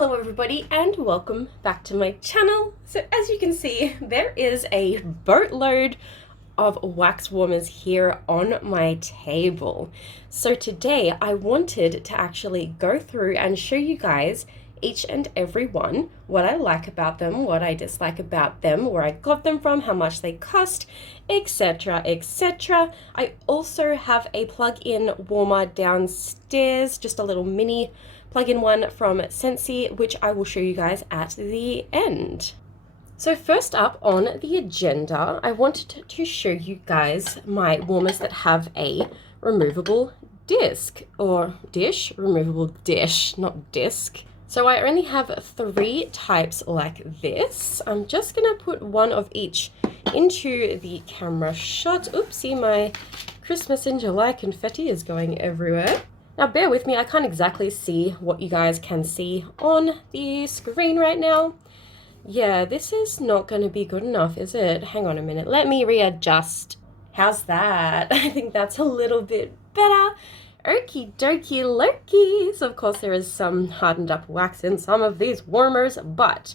Hello everybody and welcome back to my channel. So as you can see, there is a boatload of wax warmers here on my table. So today I wanted to actually go through and show you guys each and every one, what I like about them, what I dislike about them, where I got them from, how much they cost, etc, etc. I also have a plug-in warmer downstairs, just a little mini plug-in one from Scentsy, which I will show you guys at the end. So first up on the agenda, I wanted to show you guys my warmers that have a removable disc, or dish, removable dish, not disc. So I only have 3 types like this. I'm just gonna put one of each into the camera shot. Oopsie, my Christmas in July confetti is going everywhere. Now bear with me, I can't exactly see what you guys can see on the screen right now. Yeah, this is not going to be good enough, is it? Hang on a minute, let me readjust. How's that? I think that's a little bit better. Okie dokie lokies. Of course there is some hardened up wax in some of these warmers, but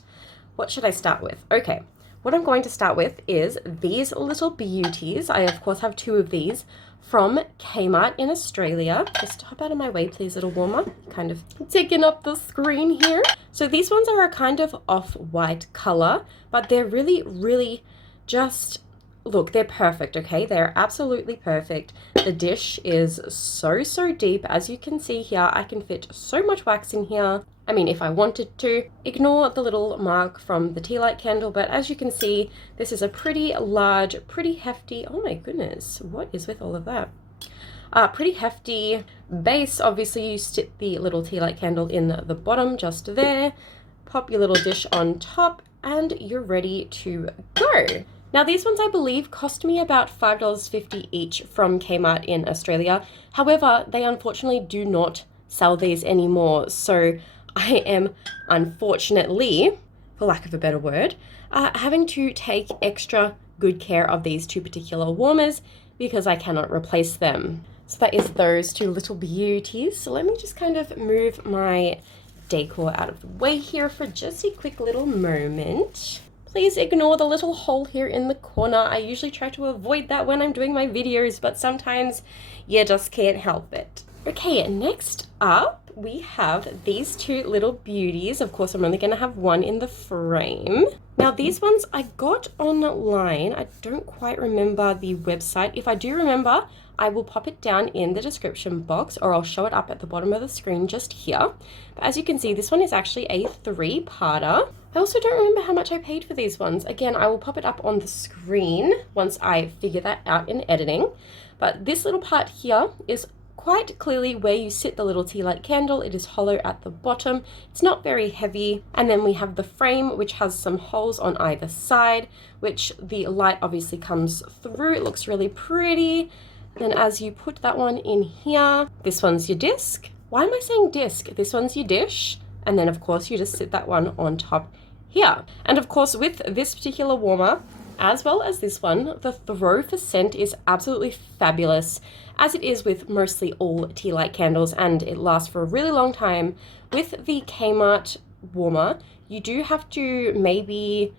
what should I start with? Okay, what I'm going to start with is these little beauties. I of course have 2 of these from Kmart in Australia. Just hop out of my way, please, little warmer. Kind of taking up the screen here. So these ones are a kind of off-white color, but they're really just, look, they're perfect, okay? They're absolutely perfect. The dish is so deep. As you can see here, I can fit so much wax in here. I mean, if I wanted to. Ignore the little mark from the tea light candle, but as you can see, this is a pretty large, pretty hefty, oh my goodness, what is with all of that? Pretty hefty base. Obviously you stick the little tea light candle in the bottom just there, pop your little dish on top, and you're ready to go. Now these ones I believe cost me about $5.50 each from Kmart in Australia. However, they unfortunately do not sell these anymore, so I am unfortunately, for lack of a better word, having to take extra good care of these 2 particular warmers because I cannot replace them. So that is those 2 little beauties. So let me just kind of move my decor out of the way here for just a quick little moment. Please ignore the little hole here in the corner. I usually try to avoid that when I'm doing my videos, but sometimes you just can't help it. Okay, next up we have these 2 little beauties. Of course, I'm only going to have one in the frame. Now these ones I got online. I don't quite remember the website. If I do remember, I will pop it down in the description box, or I'll show it up at the bottom of the screen just here. But as you can see, this one is actually a 3-parter. I also don't remember how much I paid for these ones. Again, I will pop it up on the screen once I figure that out in editing. But this little part here is quite clearly where you sit the little tea light candle. It is hollow at the bottom. It's not very heavy. And then we have the frame, which has some holes on either side, which the light obviously comes through. It looks really pretty. Then as you put that one in here, this one's your disc. Why am I saying disc? This one's your dish. And then of course you just sit that one on top here. And of course with this particular warmer, as well as this one, the throw for scent is absolutely fabulous, as it is with mostly all tea light candles, and it lasts for a really long time. With the Kmart warmer, you do have to maybe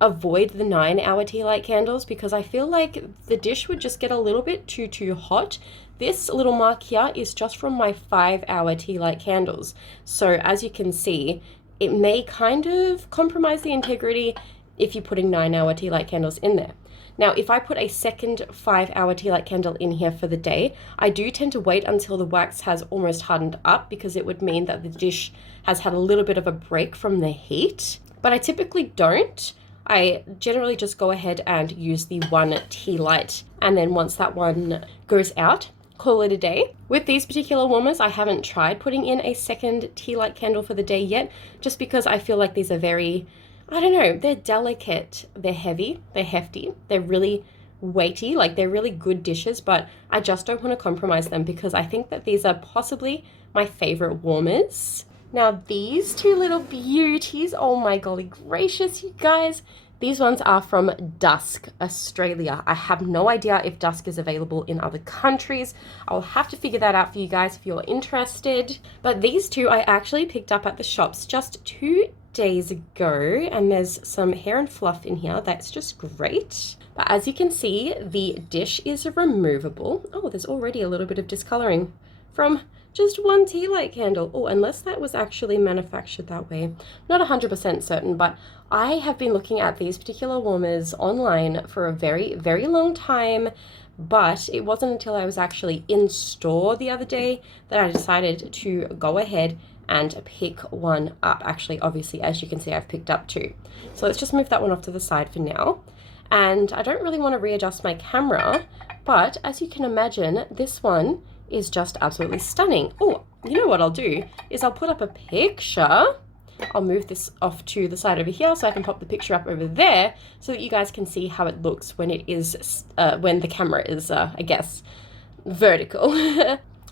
avoid the 9-hour tea light candles, because I feel like the dish would just get a little bit too hot. This little mark here is just from my 5-hour tea light candles. So as you can see, it may kind of compromise the integrity if you're putting 9-hour tea light candles in there. Now, if I put a second 5-hour tea light candle in here for the day, I do tend to wait until the wax has almost hardened up, because it would mean that the dish has had a little bit of a break from the heat. But I typically don't. I generally just go ahead and use the 1 tea light, and then once that one goes out, call it a day. With these particular warmers, I haven't tried putting in a second tea light candle for the day yet, just because I feel like these are very, I don't know, they're delicate, they're heavy, they're hefty, they're really weighty, like they're really good dishes, but I just don't want to compromise them because I think that these are possibly my favorite warmers. Now these 2 little beauties, oh my golly gracious, you guys, These ones are from Dusk, Australia. I have no idea if Dusk is available in other countries. I'll have to figure that out for you guys if you're interested. But these two I actually picked up at the shops just 2 days ago, and there's some hair and fluff in here. That's just great. But as you can see, the dish is removable. Oh, there's already a little bit of discoloring from just one tea light candle. Oh, unless that was actually manufactured that way. Not 100% certain, but I have been looking at these particular warmers online for a very, very long time, but it wasn't until I was actually in store the other day that I decided to go ahead and pick one up. Actually, obviously, as you can see, I've picked up two. So let's just move that one off to the side for now. And I don't really want to readjust my camera, but as you can imagine, this one is just absolutely stunning. Oh, you know what I'll do is I'll put up a picture. I'll move this off to the side over here so I can pop the picture up over there so that you guys can see how it looks when it is, when the camera is, I guess, vertical.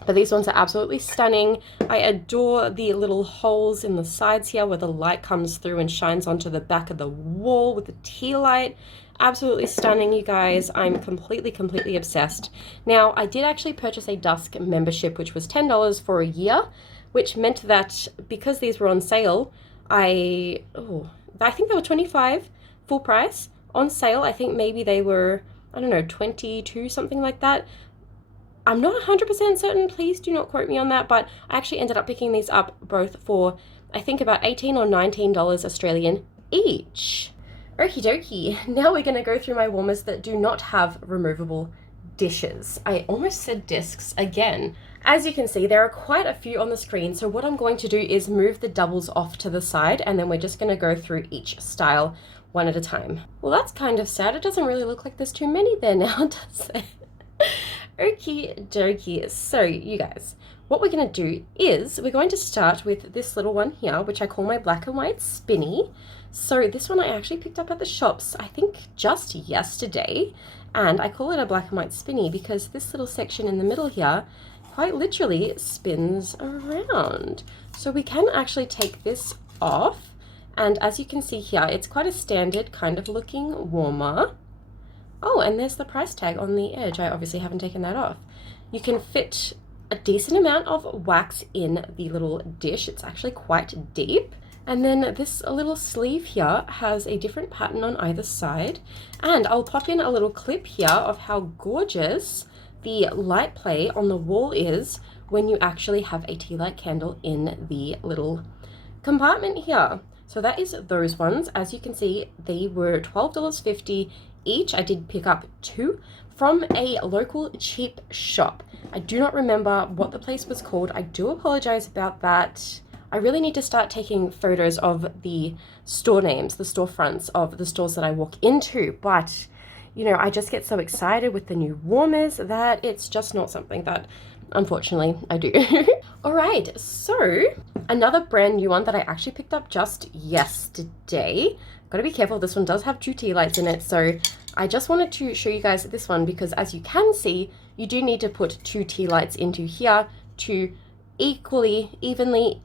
But these ones are absolutely stunning. I adore the little holes in the sides here where the light comes through and shines onto the back of the wall with the tea light. Absolutely stunning, you guys. I'm completely obsessed. Now, I did actually purchase a Dusk membership, which was $10 for a year, which meant that because these were on sale, I think they were $25 full price. On sale, I think maybe they were, I don't know, $22, something like that. I'm not 100% certain, please do not quote me on that, but I actually ended up picking these up both for, I think, about $18 or $19 Australian each. Okie dokie, now we're going to go through my warmers that do not have removable dishes. I almost said discs again. As you can see, there are quite a few on the screen, so what I'm going to do is move the doubles off to the side, and then we're just going to go through each style one at a time. Well, that's kind of sad. It doesn't really look like there's too many there now, does it? Okie dokie. So, you guys, what we're going to do is we're going to start with this little one here, which I call my black and white spinny. So this one I actually picked up at the shops, I think just yesterday, and I call it a black and white spinny because this little section in the middle here quite literally spins around. So we can actually take this off, and as you can see here, it's quite a standard kind of looking warmer. Oh, and there's the price tag on the edge. I obviously haven't taken that off. You can fit a decent amount of wax in the little dish. It's actually quite deep. And then this little sleeve here has a different pattern on either side. And I'll pop in a little clip here of how gorgeous the light play on the wall is when you actually have a tea light candle in the little compartment here. So that is those ones. As you can see, they were $12.50 each. I did pick up two from a local cheap shop. I do not remember what the place was called. I do apologize about that. I really need to start taking photos of the store names, the storefronts of the stores that I walk into, but you know, I just get so excited with the new warmers that it's just not something that, unfortunately, I do. All right, so another brand new one that I actually picked up just yesterday. Gotta be careful, this one does have two tea lights in it, so I just wanted to show you guys this one because as you can see, you do need to put two tea lights into here to evenly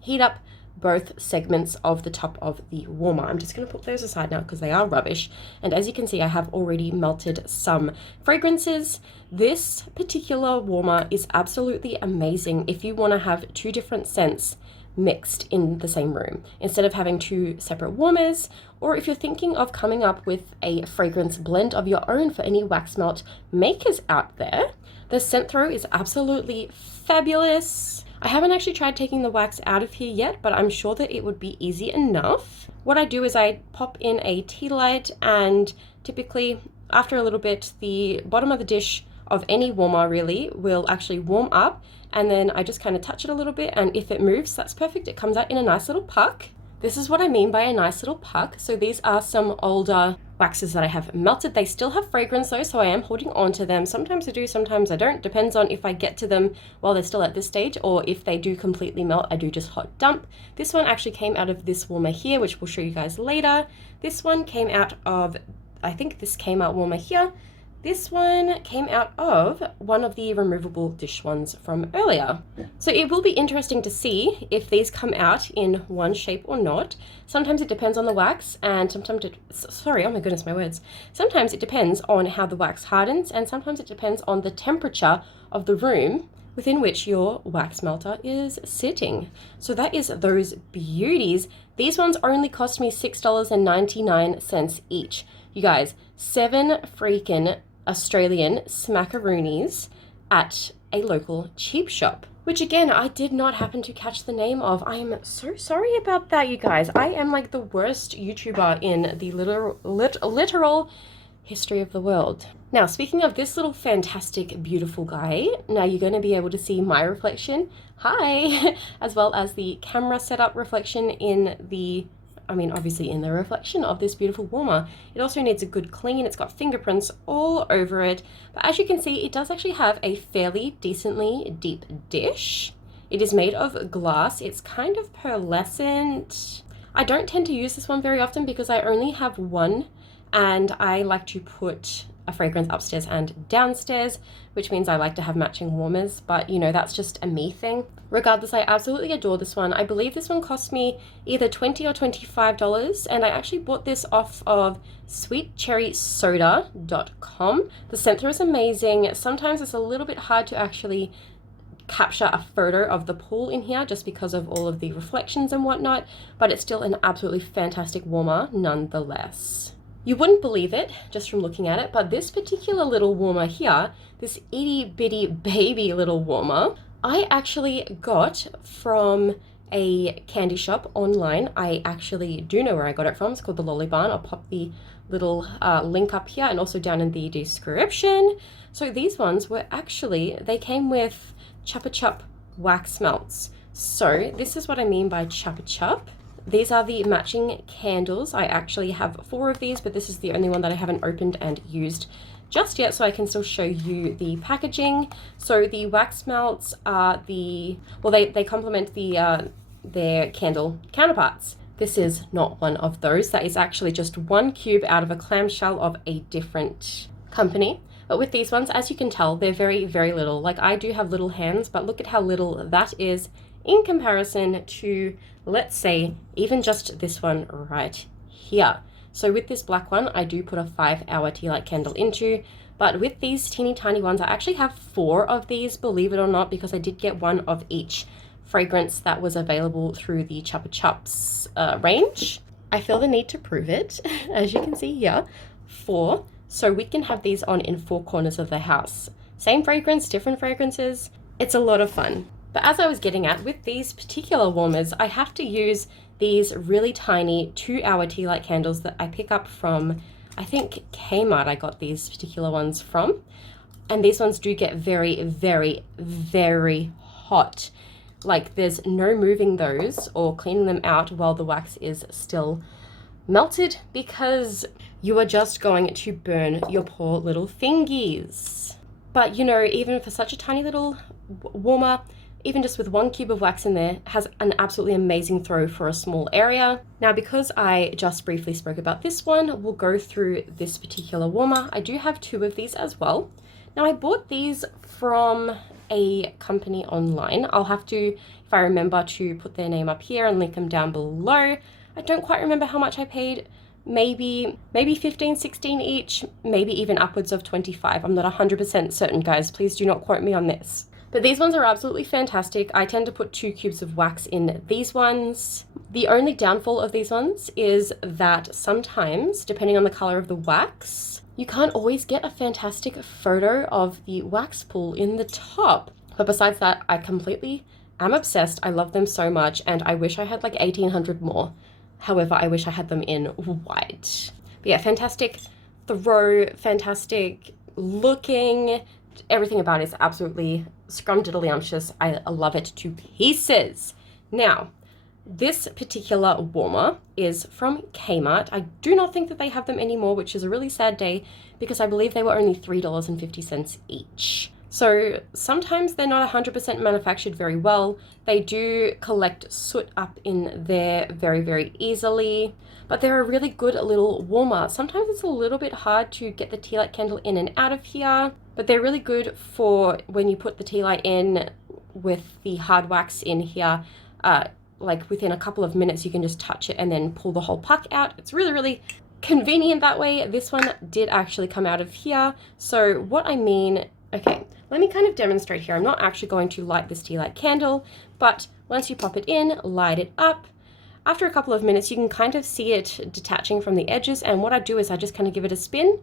heat up both segments of the top of the warmer. I'm just going to put those aside now because they are rubbish. And as you can see, I have already melted some fragrances. This particular warmer is absolutely amazing if you want to have two different scents mixed in the same room instead of having two separate warmers, or if you're thinking of coming up with a fragrance blend of your own for any wax melt makers out there. The scent throw is absolutely fabulous. I haven't actually tried taking the wax out of here yet, but I'm sure that it would be easy enough. What I do is I pop in a tea light, and typically after a little bit, the bottom of the dish of any warmer really will actually warm up, and then I just kind of touch it a little bit, and if it moves, that's perfect. It comes out in a nice little puck. This is what I mean by a nice little puck. So these are some older waxes that I have melted. They still have fragrance though, so I am holding on to them. Sometimes I do, sometimes I don't. Depends on if I get to them while they're still at this stage, or if they do completely melt, I do just hot dump. This one actually came out of this warmer here, which we'll show you guys later. This one came out of, I think this came out warmer here. This one came out of one of the removable dish ones from earlier. So it will be interesting to see if these come out in one shape or not. Sometimes it depends on the wax, and sometimes sorry, oh my goodness, my words. Sometimes it depends on how the wax hardens, and sometimes it depends on the temperature of the room within which your wax melter is sitting. So that is those beauties. These ones only cost me $6.99 each. You guys, 7 freaking Australian smackaroonies at a local cheap shop, which again, I did not happen to catch the name of. I am so sorry about that, you guys. I am like the worst YouTuber in the literal history of the world. Now, speaking of this little fantastic, beautiful guy, now you're going to be able to see my reflection, hi, as well as the camera setup reflection in the, obviously in the reflection of this beautiful warmer. It also needs a good clean. It's got fingerprints all over it. But as you can see, it does actually have a fairly decently deep dish. It is made of glass. It's kind of pearlescent. I don't tend to use this one very often because I only have one, and I like to put a fragrance upstairs and downstairs, which means I like to have matching warmers, but you know, that's just a me thing. Regardless, I absolutely adore this one. I believe this one cost me either $20 or $25, and I actually bought this off of sweetcherrysoda.com. The scent through is amazing. Sometimes it's a little bit hard to actually capture a photo of the pool in here just because of all of the reflections and whatnot, but it's still an absolutely fantastic warmer nonetheless. You wouldn't believe it just from looking at it, but this particular little warmer here, this itty bitty baby little warmer, I actually got from a candy shop online. I actually do know where I got it from. It's called the Lolly Barn. I'll pop the little link up here and also down in the description. So these ones were actually, they came with Chupa Chup wax melts. So this is what I mean by Chupa Chup. These are the matching candles. I actually have 4 of these, but this is the only one that I haven't opened and used just yet, so I can still show you the packaging. So the wax melts are they complement their candle counterparts. This is not one of those. That is actually just 1 cube out of a clamshell of a different company. But with these ones, as you can tell, they're very, very little. Like, I do have little hands, but look at how little that is in comparison to, let's say, even just this one right here. So with this black one, I do put a 5-hour tea light candle into, but with these teeny tiny ones, I actually have 4 of these, believe it or not, because I did get one of each fragrance that was available through the Chupa Chups range. I feel the need to prove it, as you can see here, 4. So we can have these on in 4 corners of the house. Same fragrance, different fragrances. It's a lot of fun. But as I was getting at, with these particular warmers, I have to use these really tiny 2-hour tea light candles that I pick up from, I think Kmart I got these particular ones from. And these ones do get very, very, very hot. Like, there's no moving those or cleaning them out while the wax is still melted, because you are just going to burn your poor little fingies. But you know, even for such a tiny little warmer, even just with 1 cube of wax in there, has an absolutely amazing throw for a small area. Now, because I just briefly spoke about this one, we'll go through this particular warmer. I do have 2 of these as well. Now, I bought these from a company online. I'll have to, if I remember, to put their name up here and link them down below. I don't quite remember how much I paid. Maybe 15, 16 each, maybe even upwards of 25. I'm not 100% certain, guys. Please do not quote me on this. But these ones are absolutely fantastic. I tend to put 2 cubes of wax in these ones. The only downfall of these ones is that sometimes, depending on the color of the wax, you can't always get a fantastic photo of the wax pool in the top. But besides that, I completely am obsessed. I love them so much, and I wish I had like 1,800 more. However, I wish I had them in white. But yeah, fantastic throw, fantastic looking. Everything about it is absolutely scrumdiddlyumptious. I love it to pieces. Now, this particular warmer is from Kmart. I do not think that they have them anymore, which is a really sad day because I believe they were only $3.50 each. So sometimes they're not 100% manufactured very well. They do collect soot up in there very, very easily, but they're a really good little warmer. Sometimes it's a little bit hard to get the tea light candle in and out of here, but they're really good for when you put the tea light in with the hard wax in here. Like within a couple of minutes, you can just touch it and then pull the whole puck out. It's really, really convenient that way. This one did actually come out of here. So what I mean, okay, let me kind of demonstrate here. I'm not actually going to light this tea light candle, but once you pop it in, light it up. After a couple of minutes, you can kind of see it detaching from the edges. And what I do is I just kind of give it a spin,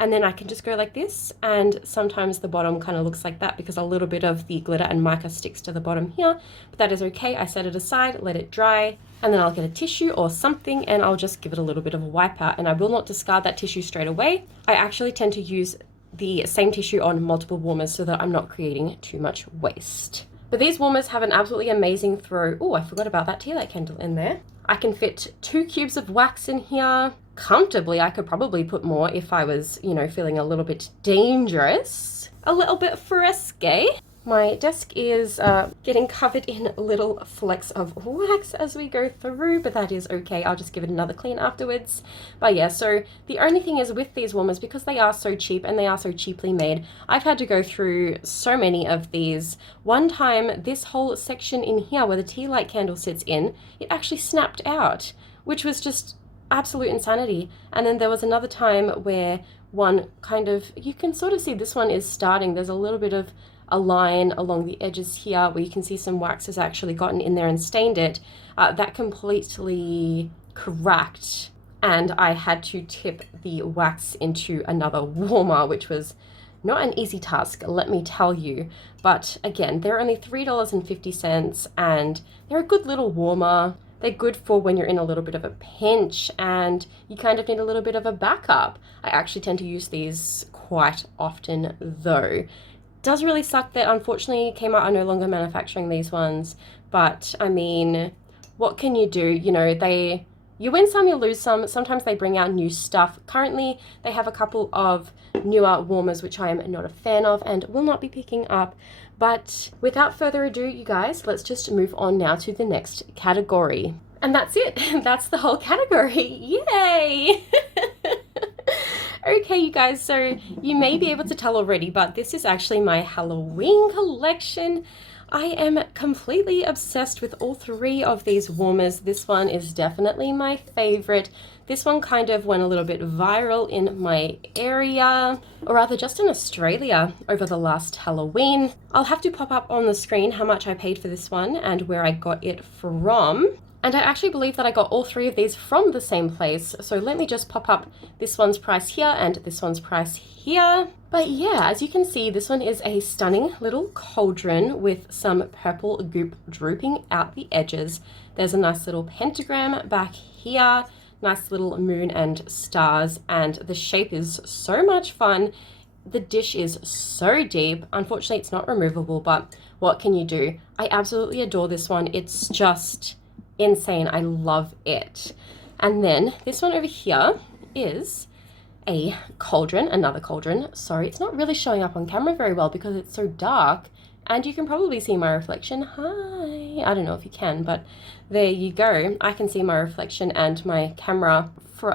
and then I can just go like this. And sometimes the bottom kind of looks like that because a little bit of the glitter and mica sticks to the bottom here, but that is okay. I set it aside, let it dry, and then I'll get a tissue or something and I'll just give it a little bit of a wipe out. And I will not discard that tissue straight away. I actually tend to use the same tissue on multiple warmers so that I'm not creating too much waste. But these warmers have an absolutely amazing throw. Oh, I forgot about that tea light candle in there. I can fit 2 cubes of wax in here comfortably. I could probably put more if I was, you know, feeling a little bit dangerous, a little bit frisky. My desk is getting covered in little flecks of wax as we go through, but that is okay. I'll just give it another clean afterwards. But yeah, so the only thing is with these warmers, because they are so cheap and they are so cheaply made, I've had to go through so many of these. One time, this whole section in here where the tea light candle sits in, it actually snapped out, which was just absolute insanity. And then there was another time where one kind of, you can sort of see this one is starting. There's a little bit of a line along the edges here where you can see some wax has actually gotten in there and stained it. That completely cracked, and I had to tip the wax into another warmer, which was not an easy task, let me tell you. But again, they're only $3.50 and they're a good little warmer. They're good for when you're in a little bit of a pinch and you kind of need a little bit of a backup. I actually tend to use these quite often though. Does really suck that unfortunately Kmart are no longer manufacturing these ones, but I mean, what can you do? You know, you win some, you lose some. Sometimes they bring out new stuff. Currently, they have a couple of newer warmers, which I am not a fan of and will not be picking up. But without further ado, you guys, let's just move on now to the next category. And that's it. That's the whole category. Yay! Okay, you guys, so you may be able to tell already, but this is actually my Halloween collection. I am completely obsessed with all 3 of these warmers. This one is definitely my favorite. This one kind of went a little bit viral in my area, or rather just in Australia over the last Halloween. I'll have to pop up on the screen how much I paid for this one and where I got it from. And I actually believe that I got all 3 of these from the same place. So let me just pop up this one's price here and this one's price here. But yeah, as you can see, this one is a stunning little cauldron with some purple goop drooping out the edges. There's a nice little pentagram back here, nice little moon and stars, and the shape is so much fun. The dish is so deep. Unfortunately, it's not removable, but what can you do? I absolutely adore this one. It's just insane. I love it. And then this one over here is a cauldron, another cauldron. Sorry, it's not really showing up on camera very well because it's so dark and you can probably see my reflection. Hi. I don't know if you can, but there you go. I can see my reflection and my camera for,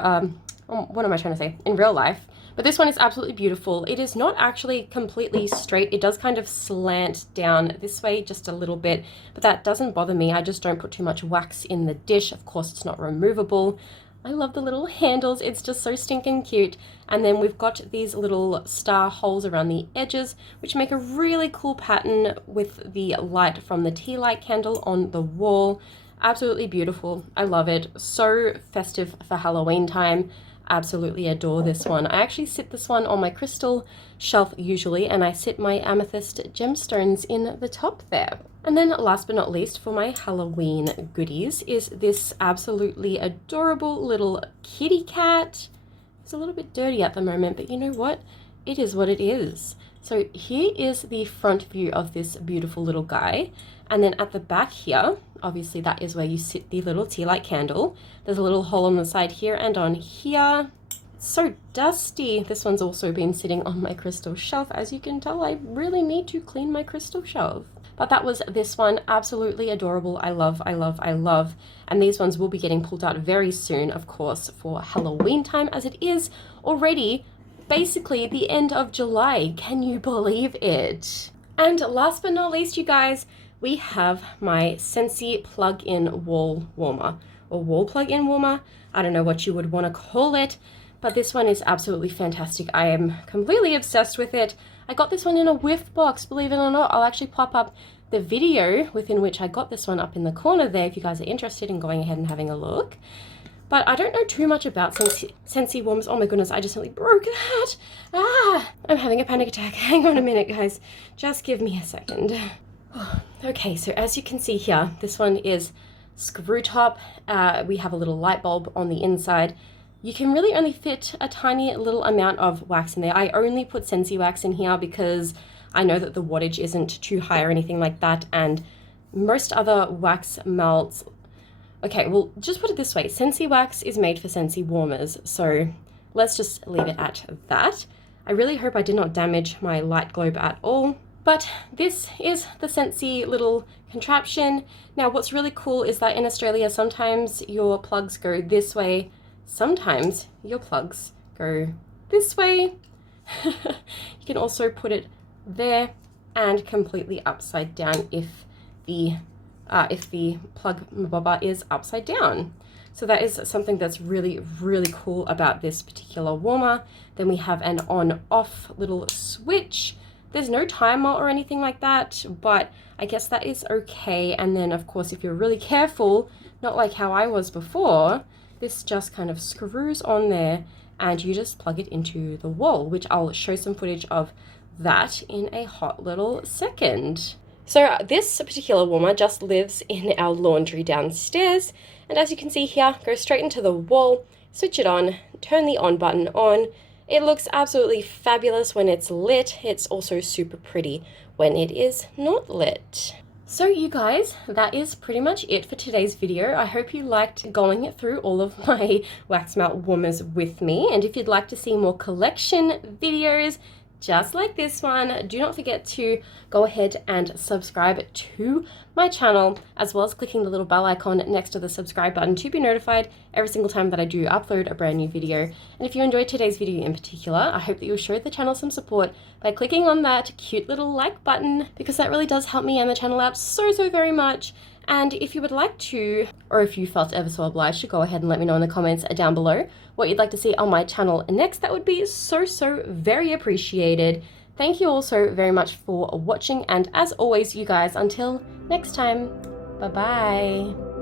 what am I trying to say? In real life. But this one is absolutely beautiful. It is not actually completely straight. It does kind of slant down this way just a little bit, but that doesn't bother me. I just don't put too much wax in the dish. Of course, it's not removable. I love the little handles. It's just so stinking cute. And then we've got these little star holes around the edges, which make a really cool pattern with the light from the tea light candle on the wall. Absolutely beautiful. I love it. So festive for Halloween time. Absolutely adore this one. I actually sit this one on my crystal shelf usually, and I sit my amethyst gemstones in the top there. And then last but not least for my Halloween goodies is this absolutely adorable little kitty cat. It's a little bit dirty at the moment, but you know what? It is what it is. So here is the front view of this beautiful little guy. And then at the back here, obviously that is where you sit the little tea light candle. There's a little hole on the side here and on here. so dusty. This one's also been sitting on my crystal shelf. As you can tell, I really need to clean my crystal shelf. But that was this one, absolutely adorable. I love, I love, I love. And these ones will be getting pulled out very soon, of course, for Halloween time, as it is already basically the end of July. Can you believe it? And last but not least, you guys, we have my Scentsy plug-in wall warmer, or wall plug-in warmer. I don't know what you would want to call it, but this one is absolutely fantastic. I am completely obsessed with it. I got this one in a whiff box, believe it or not. I'll actually pop up the video within which I got this one up in the corner there if you guys are interested in going ahead and having a look. But I don't know too much about Scentsy warmers. Oh my goodness, I just nearly broke that. I'm having a panic attack. Hang on a minute, guys. Just give me a second. Okay, so as you can see here, this one is screw top. We have a little light bulb on the inside. You can really only fit a tiny little amount of wax in there. I only put Scentsy wax in here because I know that the wattage isn't too high or anything like that, and most other wax melts. Okay, well, just put it this way. Scentsy wax is made for Scentsy warmers, so let's just leave it at that. I really hope I did not damage my light globe at all. But this is the Scentsy little contraption. Now, what's really cool is that in Australia, sometimes your plugs go this way. Sometimes your plugs go this way. You can also put it there and completely upside down if the plug bobber is upside down. So that is something that's really, really cool about this particular warmer. Then we have an on-off little switch. There's no timer or anything like that, but I guess that is okay. And then, of course, if you're really careful, not like how I was before, this just kind of screws on there and you just plug it into the wall, which I'll show some footage of that in a hot little second. So this particular warmer just lives in our laundry downstairs, and as you can see here, go straight into the wall, switch it on, turn the on button on. It looks absolutely fabulous when it's lit. It's also super pretty when it is not lit. So you guys, that is pretty much it for today's video. I hope you liked going through all of my wax melt warmers with me, and if you'd like to see more collection videos just like this one, do not forget to go ahead and subscribe to my channel, as well as clicking the little bell icon next to the subscribe button to be notified every single time that I do upload a brand new video. And if you enjoyed today's video in particular, I hope that you'll show the channel some support by clicking on that cute little like button, because that really does help me and the channel out so very much. And if you would like to, or if you felt ever so obliged to, go ahead and let me know in the comments down below what you'd like to see on my channel next. That would be so very appreciated. Thank you all so very much for watching, and as always, you guys, until next time, bye bye.